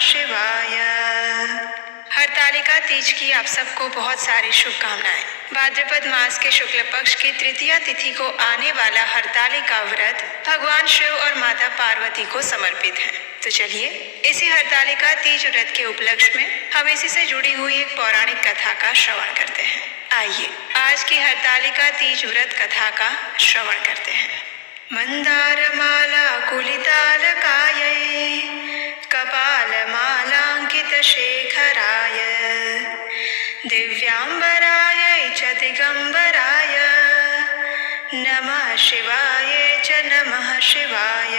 शिवाय। हरतालिका तीज की आप सबको बहुत सारी शुभकामनाएं। भाद्रपद मास के शुक्ल पक्ष की तृतीया तिथि को आने वाला हरतालिका व्रत भगवान शिव और माता पार्वती को समर्पित है। तो चलिए इसी हरतालिका तीज व्रत के उपलक्ष्य में हम इसी से जुड़ी हुई एक पौराणिक कथा का श्रवण करते हैं। आइए आज की हरतालिका तीज व्रत कथा का श्रवण करते हैं। मंदारमाला कुलितालकायै कपालमालांकित शेखराय दिव्यांबराय च दिगंबराय नमः शिवाय च नमः शिवाय।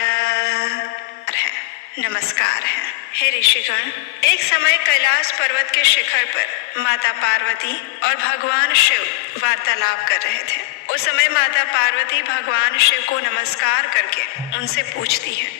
नमस्कार है। हे ऋषिगण, एक समय कैलाश पर्वत के शिखर पर माता पार्वती और भगवान शिव वार्तालाप कर रहे थे। उस समय माता पार्वती भगवान शिव को नमस्कार करके उनसे पूछती है,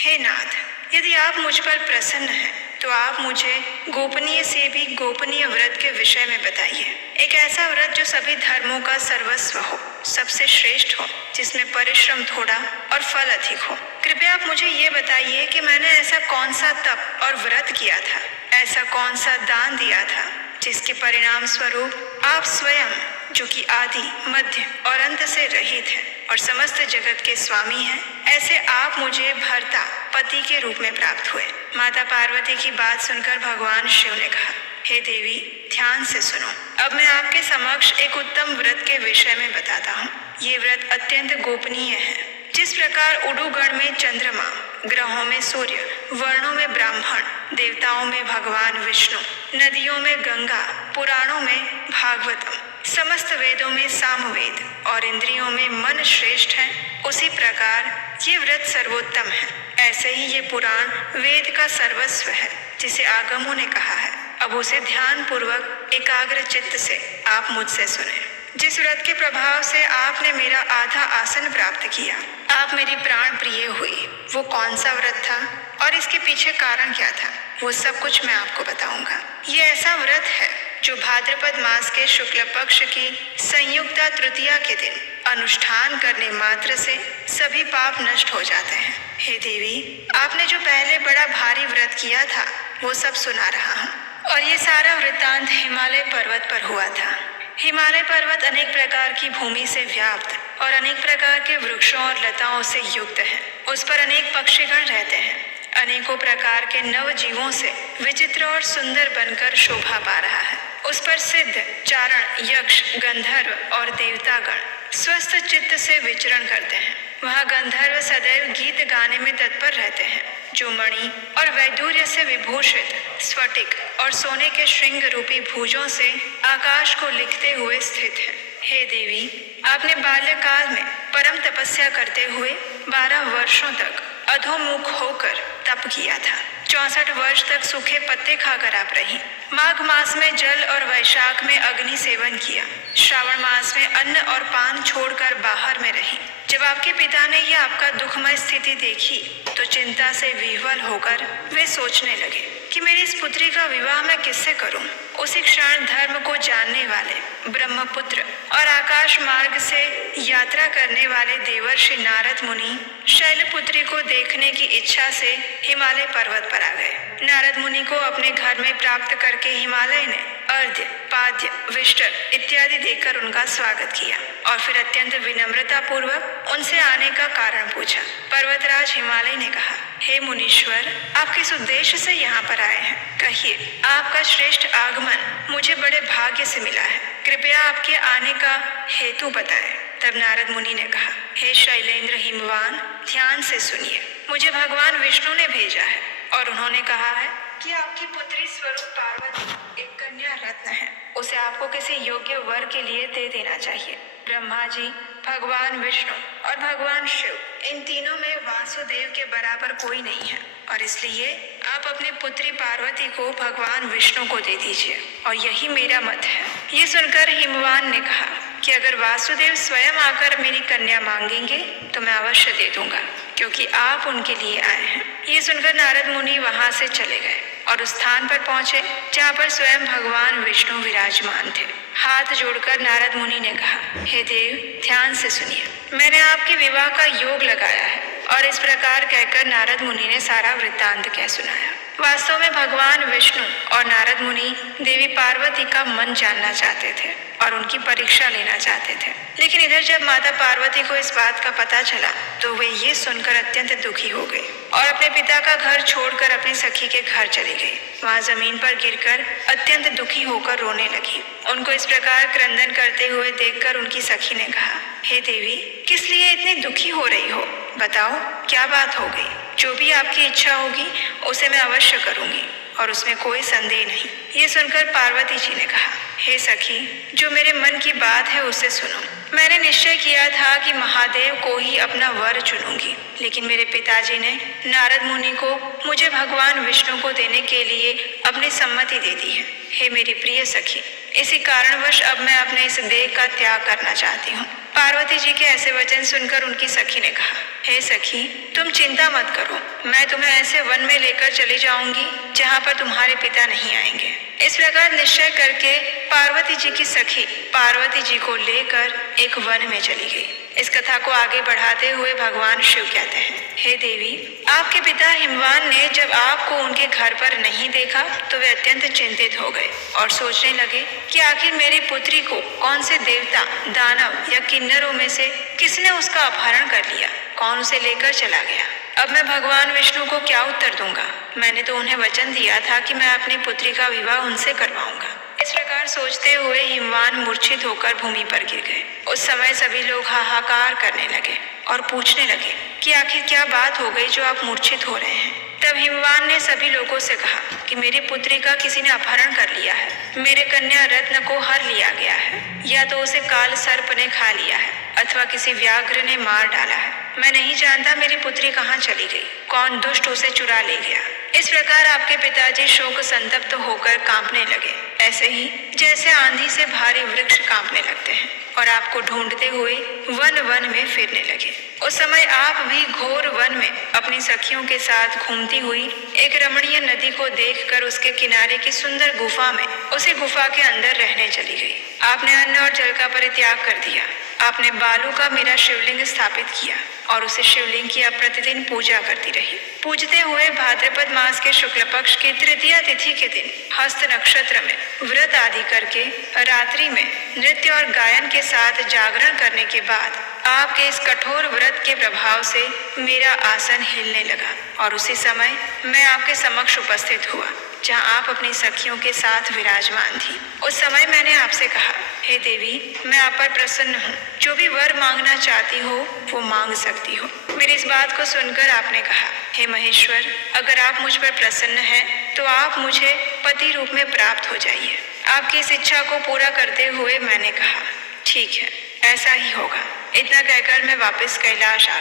हे नाथ, यदि आप मुझ पर प्रसन्न हैं तो आप मुझे गोपनीय से भी गोपनीय व्रत के विषय में बताइए। एक ऐसा व्रत जो सभी धर्मों का सर्वस्व हो, सबसे श्रेष्ठ हो, जिसमें परिश्रम थोड़ा और फल अधिक हो। कृपया आप मुझे ये बताइए कि मैंने ऐसा कौन सा तप और व्रत किया था, ऐसा कौन सा दान दिया था जिसके परिणाम स्वरूप आप स्वयं, जो कि आदि मध्य और अंत से रहित है और समस्त जगत के स्वामी हैं, ऐसे आप मुझे भर्ता पति के रूप में प्राप्त हुए। माता पार्वती की बात सुनकर भगवान शिव ने कहा, हे देवी, ध्यान से सुनो। अब मैं आपके समक्ष एक उत्तम व्रत के विषय में बताता हूँ। ये व्रत अत्यंत गोपनीय है। जिस प्रकार उडुगण में चंद्रमा, ग्रहों में सूर्य, वर्णों में ब्राह्मण, देवताओं में भगवान विष्णु, नदियों में गंगा, पुराणों में भागवतम, समस्त वेदों में सामवेद और इंद्रियों में मन श्रेष्ठ है, उसी प्रकार ये व्रत सर्वोत्तम है। ऐसे ही ये पुराण वेद का सर्वस्व है, जिसे आगमों ने कहा है। अब उसे ध्यान पूर्वक एकाग्र चित्त से आप मुझसे सुने। जिस व्रत के प्रभाव से आपने मेरा आधा आसन प्राप्त किया, आप मेरी प्राण प्रिय हुई, वो कौन सा व्रत था और इसके पीछे कारण क्या था, वो सब कुछ मैं आपको बताऊंगा। ये ऐसा व्रत है जो भाद्रपद मास के शुक्ल पक्ष की संयुक्ता तृतीया के दिन अनुष्ठान करने मात्र से सभी पाप नष्ट हो जाते हैं। हे देवी, आपने जो पहले बड़ा भारी व्रत किया था वो सब सुना रहा हूँ। और ये सारा वृत्तांत हिमालय पर्वत पर हुआ था। हिमालय पर्वत अनेक प्रकार की भूमि से व्याप्त और अनेक प्रकार के वृक्षों और लताओं से युक्त है। उस पर अनेक पक्षीगण रहते हैं। अनेकों प्रकार के नव जीवों से विचित्र और सुंदर बनकर शोभा पा रहा है। उस पर सिद्ध, चारण, यक्ष, गंधर्व और देवतागण स्वस्थ चित्त से विचरण करते हैं। वहाँ गंधर्व सदैव गीत गाने में तत्पर रहते हैं, जो मणि और वैदुर्य से विभूषित स्फटिक और सोने के श्रृंग रूपी भुजों से आकाश को लिखते हुए स्थित है। हे देवी, आपने बाल्यकाल में परम तपस्या करते हुए 12 वर्षों तक अधोमुख होकर तप किया था। 64 वर्ष तक सूखे पत्ते खाकर आप रही। माघ मास में जल और वैशाख में अग्नि सेवन किया। श्रावण मास में अन्न और पान छोड़कर बाहर में रही। जब आपके पिता ने यह आपका दुखमय स्थिति देखी तो चिंता से विह्वल होकर वे सोचने लगे कि मेरी इस पुत्री का विवाह मैं किससे करूं। उसी क्षण धर्म को जानने वाले ब्रह्मपुत्र और आकाश मार्ग से यात्रा करने वाले देवर्षि नारद मुनि शैलपुत्री को देखने की इच्छा से हिमालय पर्वत पर आ गए। नारद मुनि को अपने घर में प्राप्त करके हिमालय ने अर्घ्य, पाद्य, विष्टर इत्यादि देकर उनका स्वागत किया और फिर अत्यंत विनम्रता पूर्वक उनसे आने का कारण पूछा। पर्वतराज हिमालय ने कहा, हे मुनीश्वर, आप किस उद्देश्य से यहाँ पर आए हैं? कहिए, आपका श्रेष्ठ आगमन मुझे बड़े भाग्य से मिला है। कृपया आपके आने का हेतु बताएं। तब नारद मुनि ने कहा, हे शैलेंद्र हिमवान, ध्यान से सुनिए। मुझे भगवान विष्णु ने भेजा है और उन्होंने कहा है कि आपकी पुत्री स्वरूप पार्वती एक कन्या रत्न है, उसे आपको किसी योग्य वर के लिए दे देना चाहिए। ब्रह्मा जी, भगवान विष्णु और भगवान शिव, इन तीनों में वासुदेव के बराबर कोई नहीं है और इसलिए आप अपनी पुत्री पार्वती को भगवान विष्णु को दे दीजिए और यही मेरा मत है। ये सुनकर हिमवान ने कहा कि अगर वासुदेव स्वयं आकर मेरी कन्या मांगेंगे तो मैं अवश्य दे दूंगा, क्योंकि आप उनके लिए आए हैं। ये सुनकर नारद मुनि वहां से चले गए और उस स्थान पर पहुंचे जहाँ पर स्वयं भगवान विष्णु विराजमान थे। हाथ जोड़कर नारद मुनि ने कहा, हे देव, ध्यान से सुनिए। मैंने आपके विवाह का योग लगाया है और इस प्रकार कहकर नारद मुनि ने सारा वृत्तांत कह सुनाया। वास्तव में भगवान विष्णु और नारद मुनि देवी पार्वती का मन जानना चाहते थे और उनकी परीक्षा लेना चाहते थे। लेकिन इधर जब माता पार्वती को इस बात का पता चला तो वे ये सुनकर अत्यंत दुखी हो गई और अपने पिता का घर छोड़कर अपनी सखी के घर चली गई। वहां जमीन पर गिरकर अत्यंत दुखी होकर रोने लगी। उनको इस प्रकार क्रंदन करते हुए देखकर उनकी सखी ने कहा, हे देवी, किस लिए इतनी दुखी हो रही हो? बताओ क्या बात हो गई? जो भी आपकी इच्छा होगी उसे मैं अवश्य करूंगी और उसमें कोई संदेह नहीं। ये सुनकर पार्वती जी ने कहा, हे सखी, जो मेरे मन की बात है उसे सुनो। मैंने निश्चय किया था कि महादेव को ही अपना वर चुनूंगी, लेकिन मेरे पिताजी ने नारद मुनि को मुझे भगवान विष्णु को देने के लिए अपनी सम्मति दे दी है। हे मेरी प्रिय सखी, इसी कारणवश अब मैं अपने इस देह का त्याग करना चाहती हूँ। पार्वती जी के ऐसे वचन सुनकर उनकी सखी ने कहा, हे सखी, तुम चिंता मत करो, मैं तुम्हें ऐसे वन में लेकर चली जाऊंगी जहाँ पर तुम्हारे पिता नहीं आएंगे। इस प्रकार निश्चय करके पार्वती जी की सखी पार्वती जी को लेकर एक वन में चली गई। इस कथा को आगे बढ़ाते हुए भगवान शिव कहते हैं, हे देवी, आपके पिता हिमवान ने जब आपको उनके घर पर नहीं देखा तो वे अत्यंत चिंतित हो गए और सोचने लगे कि आखिर मेरी पुत्री को कौन से देवता, दानव या किन्नरों में से किसने उसका अपहरण कर लिया, कौन उसे लेकर चला गया। अब मैं भगवान विष्णु को क्या उत्तर दूंगा? मैंने तो उन्हें वचन दिया था कि मैं अपनी पुत्री का विवाह उनसे करवाऊंगा। इस प्रकार सोचते हुए हिमवान मूर्छित होकर भूमि पर गिर गए। उस समय सभी लोग हाहाकार करने लगे और पूछने लगे कि आखिर क्या बात हो गई जो आप मूर्छित हो रहे हैं। तब हिमवान ने सभी लोगों से कहा कि मेरी पुत्री का किसी ने अपहरण कर लिया है, मेरे कन्या रत्न को हर लिया गया है, या तो उसे काल सर्प ने खा लिया है अथवा किसी व्याघ्र ने मार डाला है। मैं नहीं जानता मेरी पुत्री कहाँ चली गई, कौन दुष्ट उसे चुरा ले गया। इस प्रकार आपके पिताजी शोक संतप्त होकर कांपने लगे, ऐसे ही जैसे आंधी से भारी वृक्ष कांपने लगते हैं, और आपको ढूंढते हुए वन वन में फिरने लगे। उस समय आप भी घोर वन में अपनी सखियों के साथ घूमती हुई एक रमणीय नदी को देखकर उसके किनारे की सुंदर गुफा में उसी गुफा के अंदर रहने चली गई। आपने अन्न और जल का परित्याग कर दिया। आपने बालू का मेरा शिवलिंग स्थापित किया और उसे शिवलिंग की अब प्रतिदिन पूजा करती रही। पूजते हुए भाद्रपद मास के शुक्ल पक्ष की तृतीया तिथि के दिन हस्त नक्षत्र में व्रत आदि करके रात्रि में नृत्य और गायन के साथ जागरण करने के बाद आपके इस कठोर व्रत के प्रभाव से मेरा आसन हिलने लगा और उसी समय मैं आपके समक्ष उपस्थित हुआ जहाँ आप अपनी सखियों के साथ विराजमान थी। उस समय मैंने आपसे कहा, हे देवी, मैं आप पर प्रसन्न हूँ, जो भी वर मांगना चाहती हो वो मांग सकती हो। मेरी इस बात को सुनकर आपने कहा, हे महेश्वर, अगर आप मुझ पर प्रसन्न हैं तो आप मुझे पति रूप में प्राप्त हो जाइए। आपकी इस इच्छा को पूरा करते हुए मैंने कहा, ठीक है, ऐसा ही होगा। इतना कहकर मैं वापस कैलाश आ